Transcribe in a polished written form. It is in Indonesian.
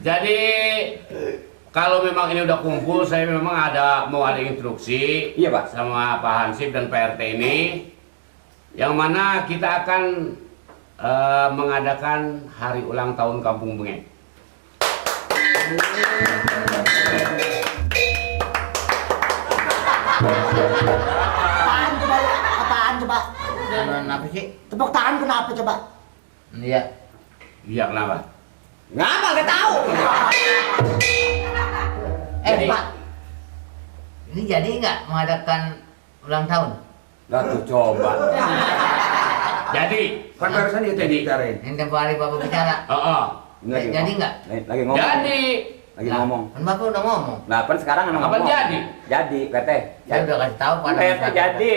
Jadi kalau memang ini udah kumpul, saya memang mau ada instruksi, Iya, Pak. sama Pak Hansip dan Pak RT ini, yang mana kita akan mengadakan hari ulang tahun Kampung Bengek. Apaan coba? Apaan coba? Kenapa sih? Tepuk tangan kenapa coba? Iya. Iya, kenapa? Ngapa nggak tahu? Jadi- Pak. Ini jadi nggak mengadakan ulang tahun? Lah tuh coba. Jadi, Kan barusan itu Jadi- dibicarain. Ini tempo hari Bapak bicara. Jadi nggak? Lagi ngomong. Jadi, Lagi Lah, ngomong. Kan Bapak udah ngomong. Nah, kan sekarang emang Kapan jadi? Jadi, PT. Saya udah kasih tahu pada PT masyarakat. jadi.